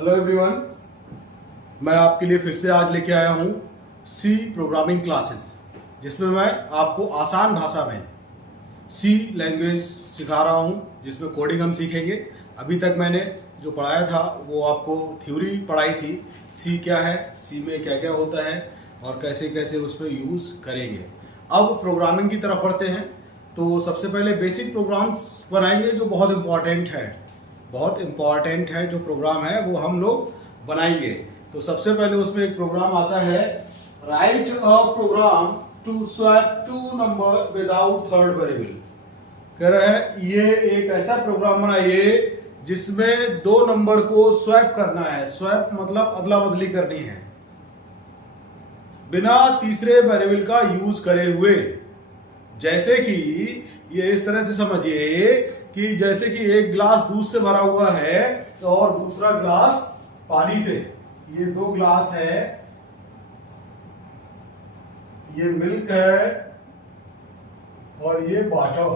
Hello everyone, मैं आपके लिए फिर से आज लेके आया हूँ सी प्रोग्रामिंग क्लासेस, जिसमें मैं आपको आसान भाषा में सी लैंग्वेज सिखा रहा हूँ, जिसमें कोडिंग हम सीखेंगे। अभी तक मैंने जो पढ़ाया था वो आपको थ्योरी पढ़ाई थी, सी क्या है, सी में क्या क्या होता है और कैसे कैसे उसमें यूज़ करेंगे। अब प्रोग्रामिंग की तरफ बढ़ते हैं। तो सबसे पहले बेसिक प्रोग्राम्स बनाएंगे जो बहुत इम्पॉर्टेंट है जो प्रोग्राम है वो हम लोग बनाएंगे। तो सबसे पहले उसमें एक प्रोग्राम आता है, write a program to swap two number without third variable. कह रहा है ये एक ऐसा प्रोग्राम बनाइए जिसमें दो नंबर को स्वैप करना है। स्वैप मतलब अदला बदली करनी है बिना तीसरे वेरिएबल का यूज करे हुए। जैसे कि ये इस तरह से समझिए कि जैसे कि एक गिलास दूध से भरा हुआ है और दूसरा गिलास पानी से। ये दो गिलास है, ये मिल्क है और ये वाटर।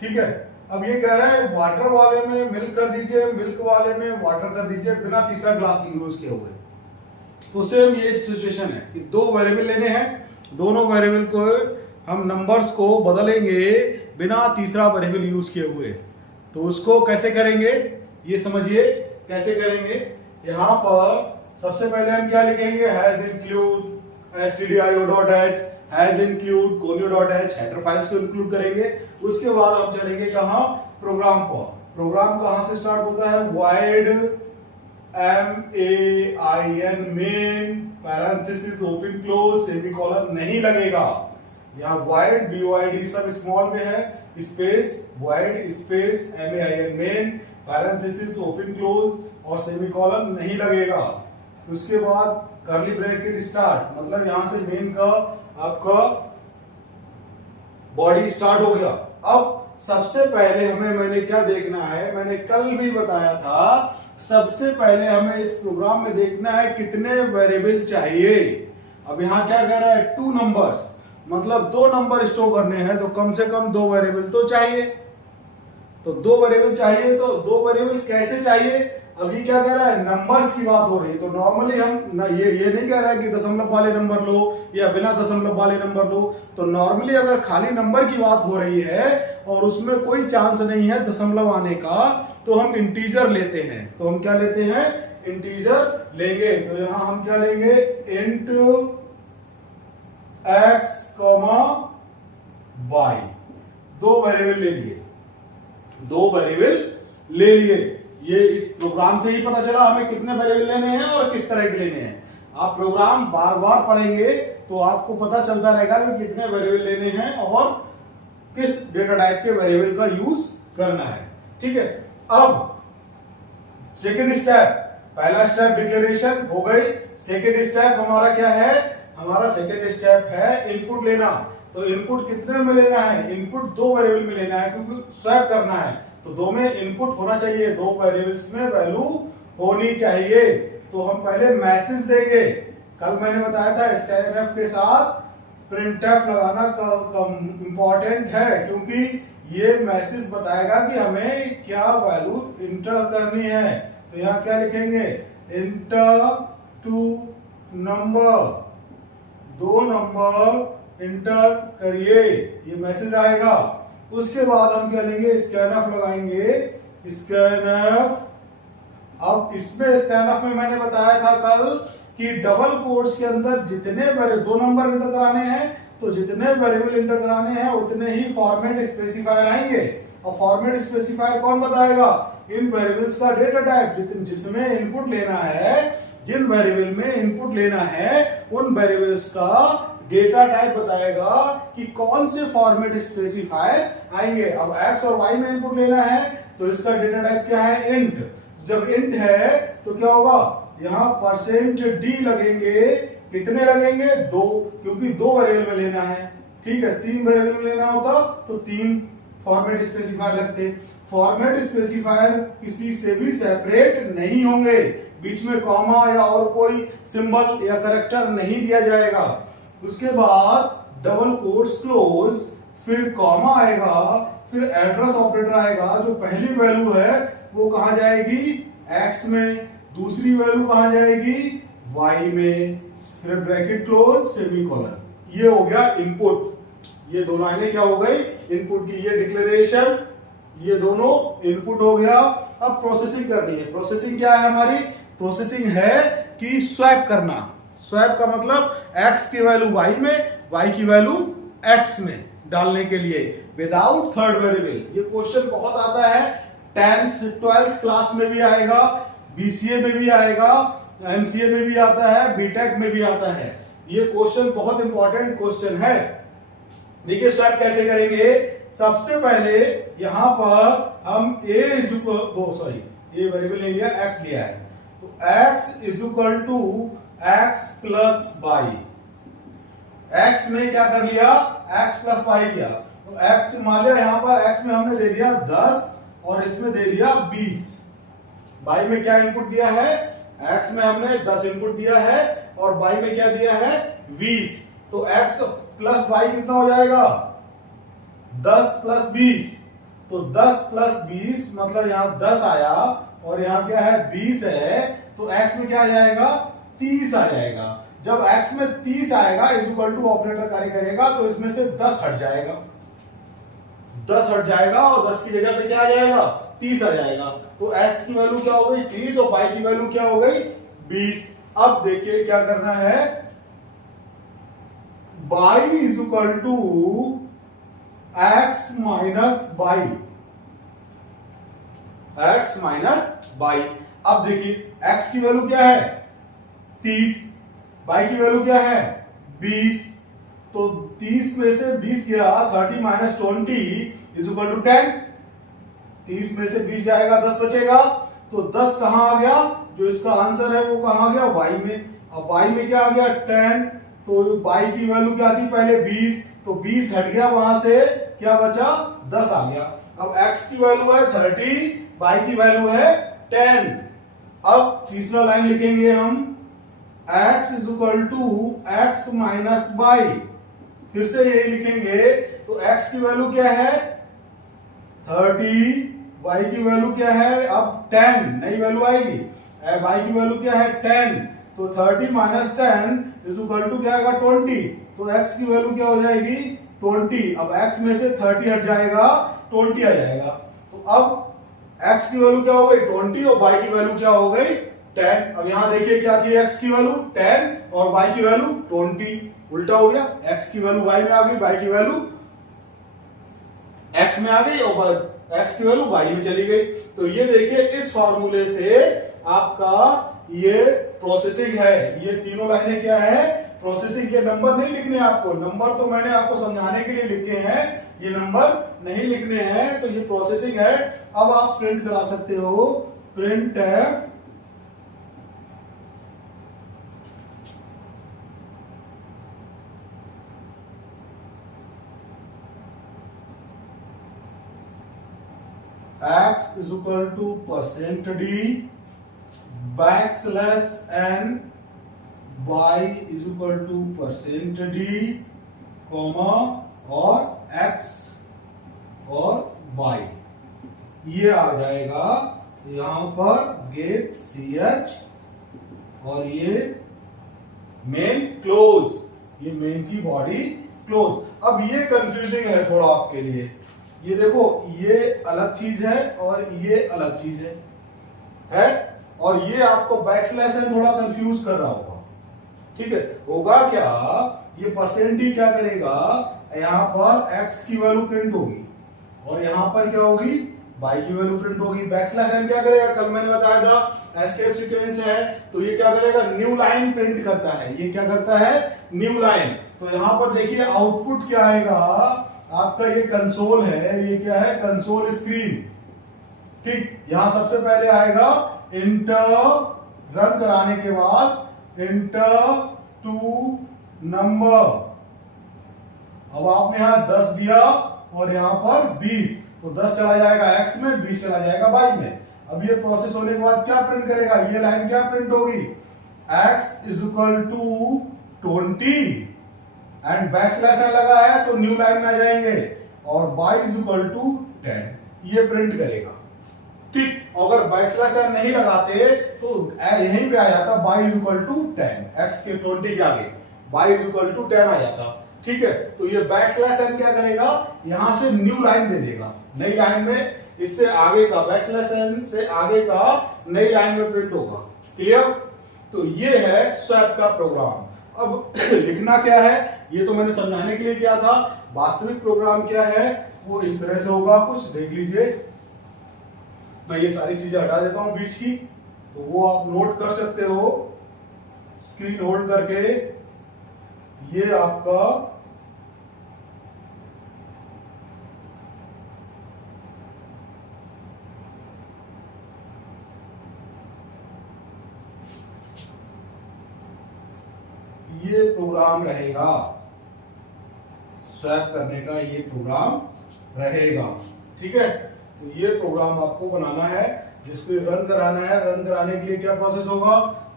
ठीक है, अब ये कह रहा है वाटर वाले में मिल्क कर दीजिए, मिल्क वाले में वाटर कर दीजिए बिना तीसरा गिलास यूज किए हुए। तो सेम ये सिचुएशन है कि दो वेरिएबल लेने हैं, दोनों वेरिएबल को हम नंबर्स को बदलेंगे बिना तीसरा वेरिएबल यूज किए हुए। तो उसको कैसे करेंगे ये समझिए कैसे करेंगे। यहां पर सबसे पहले हम क्या लिखेंगे, has include stdio.h, has include conio.h, header files को इंक्लूड करेंगे। उसके बाद हम चलेंगे कहां, प्रोग्राम पर। प्रोग्राम कहां से स्टार्ट होता है, void main parenthesis open close semicolon नहीं लगेगा। यहाँ void void सब स्मॉल में है, space void space main parenthesis open close और सेमीकोलन नहीं लगेगा। उसके बाद कर्ली ब्रैकेट स्टार्ट, मतलब यहां से मेन का आपका बॉडी स्टार्ट हो गया। अब सबसे पहले मैंने क्या देखना है, मैंने कल भी बताया था, सबसे पहले हमें इस प्रोग्राम में देखना है कितने वेरिएबल चाहिए। अब यहां क्या कह रहा है, टू नंबर्स, मतलब दो नंबर स्टोर करने हैं तो कम से कम दो वेरिएबल तो चाहिए। तो दो वेरिएबल चाहिए, तो दो वेरिएबल कैसे चाहिए, अभी क्या कह रहा है, नंबर्स की बात हो रही है। तो नॉर्मली हम ना ये नहीं कह रहा है कि दशमलव वाले नंबर लो या बिना दशमलव वाले नंबर लो। तो नॉर्मली अगर खाली नंबर की बात हो रही है और उसमें कोई चांस नहीं है दशमलव आने का, तो हम इंटीजर लेते हैं। तो हम क्या लेते हैं, इंटीजर लेंगे। तो यहां हम क्या लेंगे, इंट x, y, दो वेरिएबल ले लिए, दो वेरिएबल ले लिए। ये इस प्रोग्राम से ही पता चला हमें कितने वेरिएबल लेने हैं और किस तरह के लेने हैं। आप प्रोग्राम बार बार पढ़ेंगे तो आपको पता चलता रहेगा कि कितने वेरिएबल लेने हैं और किस डेटा टाइप के वेरिएबल का यूज करना है। ठीक है, अब सेकेंड स्टेप, पहला स्टेप डिक्लेरेशन हो गई। सेकेंड स्टेप हमारा क्या है, हमारा सेकेंड स्टेप है इनपुट लेना। तो इनपुट कितने में लेना है, इनपुट दो वेरिएबल में लेना है क्योंकि स्वैप करना है। तो दो में इनपुट होना चाहिए, दो वेरिएबल्स में वैल्यू होनी चाहिए। तो हम पहले मैसेज देंगे। कल मैंने बताया था स्कैनफ के साथ प्रिंटफ लगाना इंपॉर्टेंट है, क्योंकि ये मैसेज बताएगा कि हमें क्या वैल्यू इंटर करनी है। तो यहाँ क्या लिखेंगे, इंटर टू नंबर, दो नंबर इंटर करिए, ये मैसेज आएगा। उसके बाद हम क्या लेंगे, स्कैनफ लगाएंगे, स्कैनफ। अब इसमें स्कैनफ में मैंने बताया था कल कि डबल कोट्स के अंदर जितने दो नंबर इंटर कराने हैं, तो जितने वेरिएबल इंटर कराने हैं उतने ही फॉर्मेट स्पेसिफायर आएंगे। और फॉर्मेट स्पेसिफायर कौन बताएगा, इन वेरिएबल्स का डेटा टाइप जिसमें इनपुट लेना है, जिन वेरिएबल में इनपुट लेना है उन वेरिएबल्स का डेटा टाइप बताएगा कि कौन से फॉर्मेट स्पेसिफायर आएंगे। अब x और y में इनपुट लेना है तो इसका डेटा टाइप क्या है, इंट। जब इंट है तो क्या होगा, यहाँ %d लगेंगे। कितने लगेंगे, दो, क्योंकि दो वेरिएबल में लेना है। ठीक है, तीन वेरिएबल में लेना होता तो तीन फॉर्मेट स्पेसिफायर लगते। फॉर्मेट स्पेसिफायर किसी से भी सेपरेट नहीं होंगे, बीच में कॉमा या और कोई सिंबल या कैरेक्टर नहीं दिया जाएगा। उसके बाद डबल कोट्स क्लोज, फिर कॉमा आएगा, फिर एड्रेस ऑपरेटर आएगा। जो पहली वैल्यू है वो कहां जाएगी, x में, दूसरी वैल्यू कहां जाएगी y में, फिर ब्रैकेट क्लोज सेमीकोलन। ये हो गया इनपुट, ये दो लाइनें क्या हो गई इनपुट की, ये डिक्लेरेशन, ये दोनों इनपुट हो गया। अब प्रोसेसिंग करनी है। प्रोसेसिंग क्या है हमारी, प्रोसेसिंग है कि स्वैप करना। स्वैप का मतलब x की वैल्यू y में, y की वैल्यू x में डालने के लिए विदाउट थर्ड वेरिएबल। ये क्वेश्चन बहुत आता है, 10th 12th क्लास में भी आएगा, बीसीए में भी आएगा, एमसीए में भी आता है, बीटेक में भी आता है। ये क्वेश्चन बहुत इंपॉर्टेंट क्वेश्चन है। देखिए स्वैप कैसे करेंगे। सबसे पहले यहां पर हम ए वेरिएबल ले लिया, x लिया है, तो x is equal to x plus y. x में क्या कर लिया, x प्लस वाई किया, तो x मान लिया यहां पर x में हमने दे दिया 10 और इसमें दे दिया 20। y में क्या इनपुट दिया है, x में हमने 10 इनपुट दिया है और y में क्या दिया है 20। तो x प्लस y कितना हो जाएगा 10 प्लस 20। तो 10 प्लस 20 मतलब यहां 10 आया और यहां क्या है 20 है, तो x में क्या आ जाएगा 30 आ जाएगा। जब x में 30 आएगा इज इक्वल टू ऑपरेटर कार्य करेगा तो इसमें से 10 हट जाएगा, 10 हट जाएगा और 10 की जगह पे क्या आ जाएगा 30 आ जाएगा। तो x की वैल्यू क्या हो गई 30 और y की वैल्यू क्या हो गई 20। अब देखिए क्या करना है, y is equal to x minus y, x minus y. अब देखिए x की वैल्यू क्या है 30, y की वैल्यू क्या है 20। तो 30 में से 20 गया 30 माइनस 20 इज इक्वल टू 10। 30 में से 20 जाएगा 10 बचेगा, तो 10 कहां आ गया, जो इसका आंसर है वो कहां आ गया y में। अब y में क्या आ गया 10, तो y की वैल्यू क्या थी पहले 20, तो 20 हट गया, वहां से क्या बचा 10 आ गया। अब x की वैल्यू है 30, y की वैल्यू है 10। अब तीसरा लाइन लिखेंगे हम x is equal to x minus y, फिर से यही लिखेंगे। तो x की वैल्यू क्या है 30, y की वैल्यू क्या है अब 10, नई वैल्यू आएगी, y की वैल्यू क्या है 10, तो 30 माइनस 10 इज इक्वल टू क्या आएगा 20। तो x की वैल्यू क्या हो जाएगी 20। अब x में से 30 हट जाएगा 20 आ जाएगा। तो अब x की वैल्यू क्या हो गई 20 और y की वैल्यू क्या हो गई 10। अब यहां देखिए क्या थी x की वैल्यू 10 और y की वैल्यू 20, उल्टा हो गया, x की वैल्यू y में आ गई, y की वैल्यू x में आ गई और x की वैल्यू y में चली गई। तो ये देखिए इस फॉर्मूले से आपका ये प्रोसेसिंग है। ये तीनों लाइनें क्या है प्रोसेसिंग के। नंबर नहीं लिखने आपको, नंबर तो मैंने आपको समझाने के लिए लिखे हैं, ये नंबर नहीं लिखने हैं। तो ये प्रोसेसिंग है। अब आप प्रिंट करा सकते हो, प्रिंट है x is equal to %d backslash n, y is equal to %d comma और x और y, ये आ जाएगा यहां पर गेट ch और ये मेन क्लोज, ये मेन की बॉडी क्लोज। अब ये कंफ्यूजिंग है थोड़ा आपके लिए, ये देखो ये अलग चीज है और ये अलग चीज है और ये आपको बैकस्लैश है थोड़ा कंफ्यूज कर रहा होगा। ठीक है, होगा क्या, ये परसेंटी क्या करेगा, यहां पर x की वैल्यू प्रिंट होगी और यहां पर क्या होगी y की वैल्यू प्रिंट होगी। बैकस्लैश n क्या करेगा, कल मैंने बताया था एस्केप सीक्वेंस है, तो ये क्या करेगा न्यू लाइन प्रिंट करता है। ये क्या करता है न्यू लाइन। तो यहां पर देखिए आउटपुट क्या आएगा आपका, ये कंसोल है, ये क्या है कंसोल स्क्रीन। ठीक, यहां सबसे पहले आएगा इंटर, रन कराने के बाद इंटर टू नंबर। अब आपने यहां 10 दिया और यहां पर 20, तो 10 चला जाएगा x में, 20 चला जाएगा y में। अब ये प्रोसेस होने के बाद क्या प्रिंट करेगा, ये लाइन क्या प्रिंट होगी x is equal to 20 and backslash लगा है तो न्यू लाइन में आ जाएंगे और y इज इक्वल टू 10, ये प्रिंट करेगा। ठीक, अगर बैकस्लैश n नहीं लगाते तो यहीं पे आ जाता y is equal to 10, x के 20 के आगे y इज इक्वल टू 10 आ जाता। ठीक है, तो ये बैकस्लैश n क्या करेगा, यहां से न्यू लाइन दे देगा, नई लाइन में इससे आगे का बैकस्लैश n से आगे का नई लाइन में प्रिंट होगा। क्लियर? तो ये है स्वैप का प्रोग्राम। अब लिखना क्या है, ये तो मैंने समझाने के लिए किया था, वास्तविक प्रोग्राम क्या है वो इस तरह से होगा कुछ, देख लीजिए। मैं ये सारी चीजें हटा देता हूं बीच की, तो वो आप नोट कर सकते हो स्क्रीन होल्ड करके। ये आपका ये प्रोग्राम रहेगा, स्वैप करने का ये प्रोग्राम रहेगा। ठीक है, तो ये प्रोग्राम आपको बनाना है, जिसको रन कराना है। रन कराने के लिए क्या प्रोसेस होगा,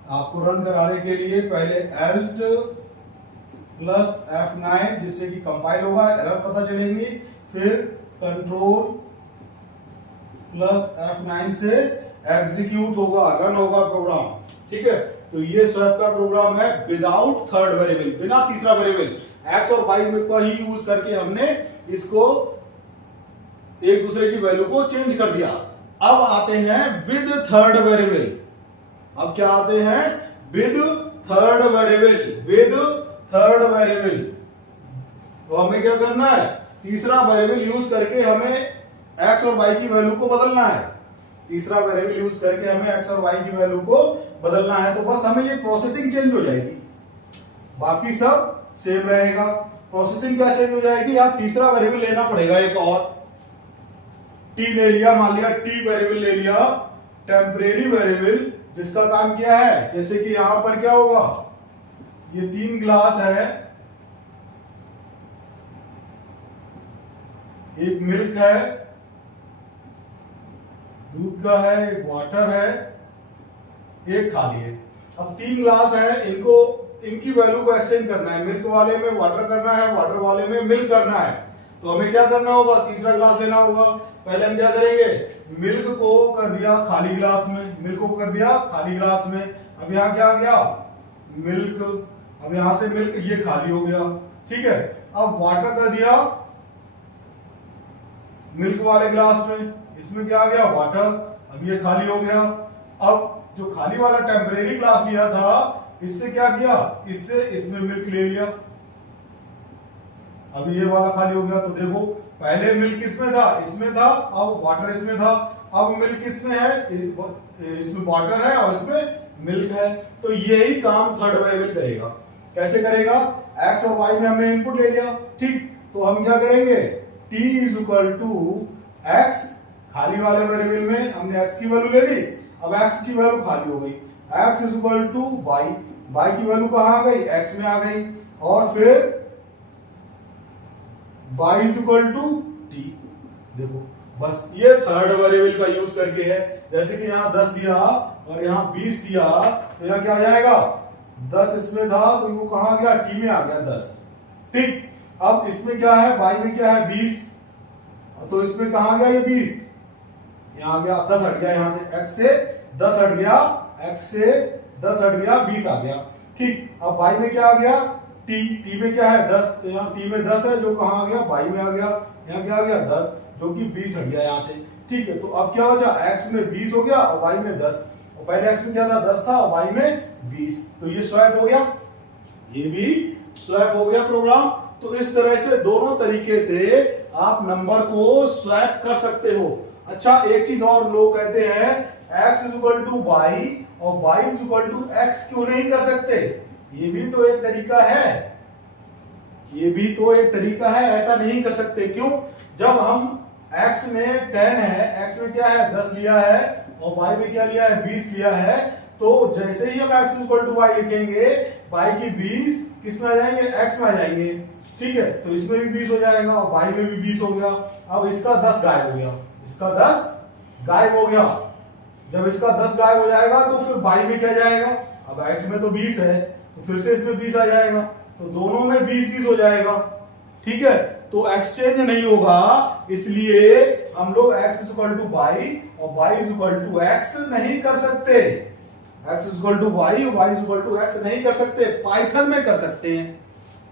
आपको रन कराने के लिए पहले Alt प्लस F9 जिससे कि कंपाइल होगा, एरर पता चलेंगी, फिर कंट्रोल प्लस F9 से एग्जीक्यूट होगा, रन होगा प्रोग्राम। ठीक है, तो ये स्वैप का प्रोग्राम है विदाउट थर्ड वेरिएबल, बिना तीसरा वेरिएबल। एक्स और वाई को ही यूज करके हमने इसको एक दूसरे की वैल्यू को चेंज कर दिया। अब आते हैं विद थर्ड वेरिएबल। अब क्या आते हैं, with third variable. With third variable तो हमें क्या करना है, तीसरा वेरिएबल यूज करके हमें एक्स और वाई की वैल्यू को बदलना है। तीसरा वेरिएबल यूज करके हमें एक्स और वाई की वैल्यू को बदलना है। तो बस हमें ये प्रोसेसिंग चेंज हो जाएगी, बाकी सब सेम रहेगा। प्रोसेसिंग क्या चेंज हो जाएगी, यहां तीसरा वेरिएबल लेना पड़ेगा एक और। टी ले लिया, मान लिया टी वेरिएबल ले लिया, टेम्परेरी वेरिएबल जिसका काम क्या है, जैसे कि यहां पर क्या होगा, ये 3 ग्लास है, एक मिल्क है, दूध का है, एक वाटर है, एक खाली है। अब 3 ग्लास है, इनकी वैल्यू को एक्सचेंज करना है, मिल्क वाले में वाटर करना है, वाटर वाले में मिल्क करना है। तो हमें क्या करना होगा, तीसरा ग्लास लेना होगा। पहले हम क्या करेंगे, मिल्क को कर दिया खाली ग्लास में, मिल्क को कर दिया खाली ग्लास में। अब यहाँ क्या आ गया, मिल्क, अब यहां से मिल्क ये खाली हो गया। ठीक है, अब वाटर कर दिया मिल्क वाले ग्लास में, इसमें क्या आ गया, वाटर, अब ये खाली हो गया। अब जो खाली वाला टेम्परेरी ग्लास लिया था, इससे क्या किया, इससे इसमें मिल्क ले लिया, अब ये वाला खाली हो गया। तो देखो पहले मिल्क किसमें था, इसमें था, अब वाटर इसमें था, अब मिल्क किसमें है, इसमें वाटर है और इसमें मिल्क है। तो यही काम थर्ड वेरिएबल करेगा। कैसे करेगा, एक्स और वाई में हमने इनपुट ले लिया, ठीक, तो हम क्या करेंगे, t is equal to x, खाली वाले वेरिएबल में हमने x की वैल्यू ले ली, अब x की वैल्यू खाली हो गई, x is equal to y, y की वैल्यू कहां आ गई, x में आ गई, और फिर y is equal to t। देखो बस ये थर्ड वेरिएबल का यूज करके है। जैसे कि यहाँ 10 दिया और यहाँ 20 दिया, तो यहाँ क्या आ जाएगा, 10 इसमें था तो वो कहां आ गया, t में आ गया 10। ठीक, अब इसमें क्या है, y में क्या है 20, तो इसमें कहां गया ये 20, यहाँ आ गया, 10 हट गया, यहां से x से 10 हट गया, x से 10 हट गया, 20 आ गया। ठीक, अब y में क्या आ गया, t में क्या है 10, तो यहाँ t में 10 है, जो कहां आ गया, y में आ गया, यहाँ क्या आ गया 10, जो कि 20 हट गया यहाँ से। ठीक है, तो अब क्या बचा, x में 20 हो गया और y में 10, और पहले x में क्या था 10 था और y में 20, तो ये स्वैप हो गया, ये भी स्वैप हो गया प्रोग्राम। तो इस तरह से दोनों तरीके से आप नंबर को स्वैप कर सकते हो। अच्छा, एक चीज और लोग कहते हैं x is equal to y और y is equal to x क्यों नहीं कर सकते, ये भी तो एक तरीका है, ये भी तो एक तरीका है, ऐसा नहीं कर सकते। क्यों, जब हम x में 10 है, x में क्या है 10 लिया है और y में क्या लिया है 20 लिया है, तो जैसे ही हम x इक्वल टू y लिखेंगे, y की 20 किस में आ जाएंगे, x में आ जाएंगे। ठीक है, तो इसमें भी 20 हो जाएगा और y में भी 20 हो गया। अब इसका 10 गायब हो गया, इसका 10 गायब हो गया। जब इसका 10 गायब हो जाएगा तो फिर y में क्या जाएगा, अब x में तो 20 है, तो फिर से इसमें 20 आ जाएगा, तो दोनों में 20-20 हो जाएगा। ठीक है, तो एक्सचेंज नहीं होगा, इसलिए हम लोग x इक्वल टू वाई और y इक्वल टू एक्स नहीं कर सकते। x इक्वल टू वाई और y इक्वल टू एक्स नहीं कर सकते। पाइथन में कर सकते हैं,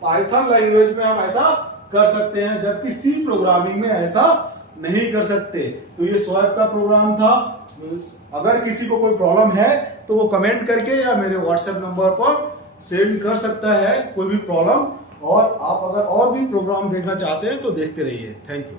पाइथन लैंग्वेज में हम ऐसा कर सकते हैं, जबकि सी प्रोग्रामिंग में ऐसा नहीं कर सकते। तो ये स्वैप का प्रोग्राम था। अगर किसी को कोई प्रॉब्लम है तो वो कमेंट करके या मेरे व्हाट्सएप नंबर पर सेंड कर सकता है कोई भी प्रॉब्लम। और आप अगर और भी प्रोग्राम देखना चाहते हैं तो देखते रहिए। Thank you.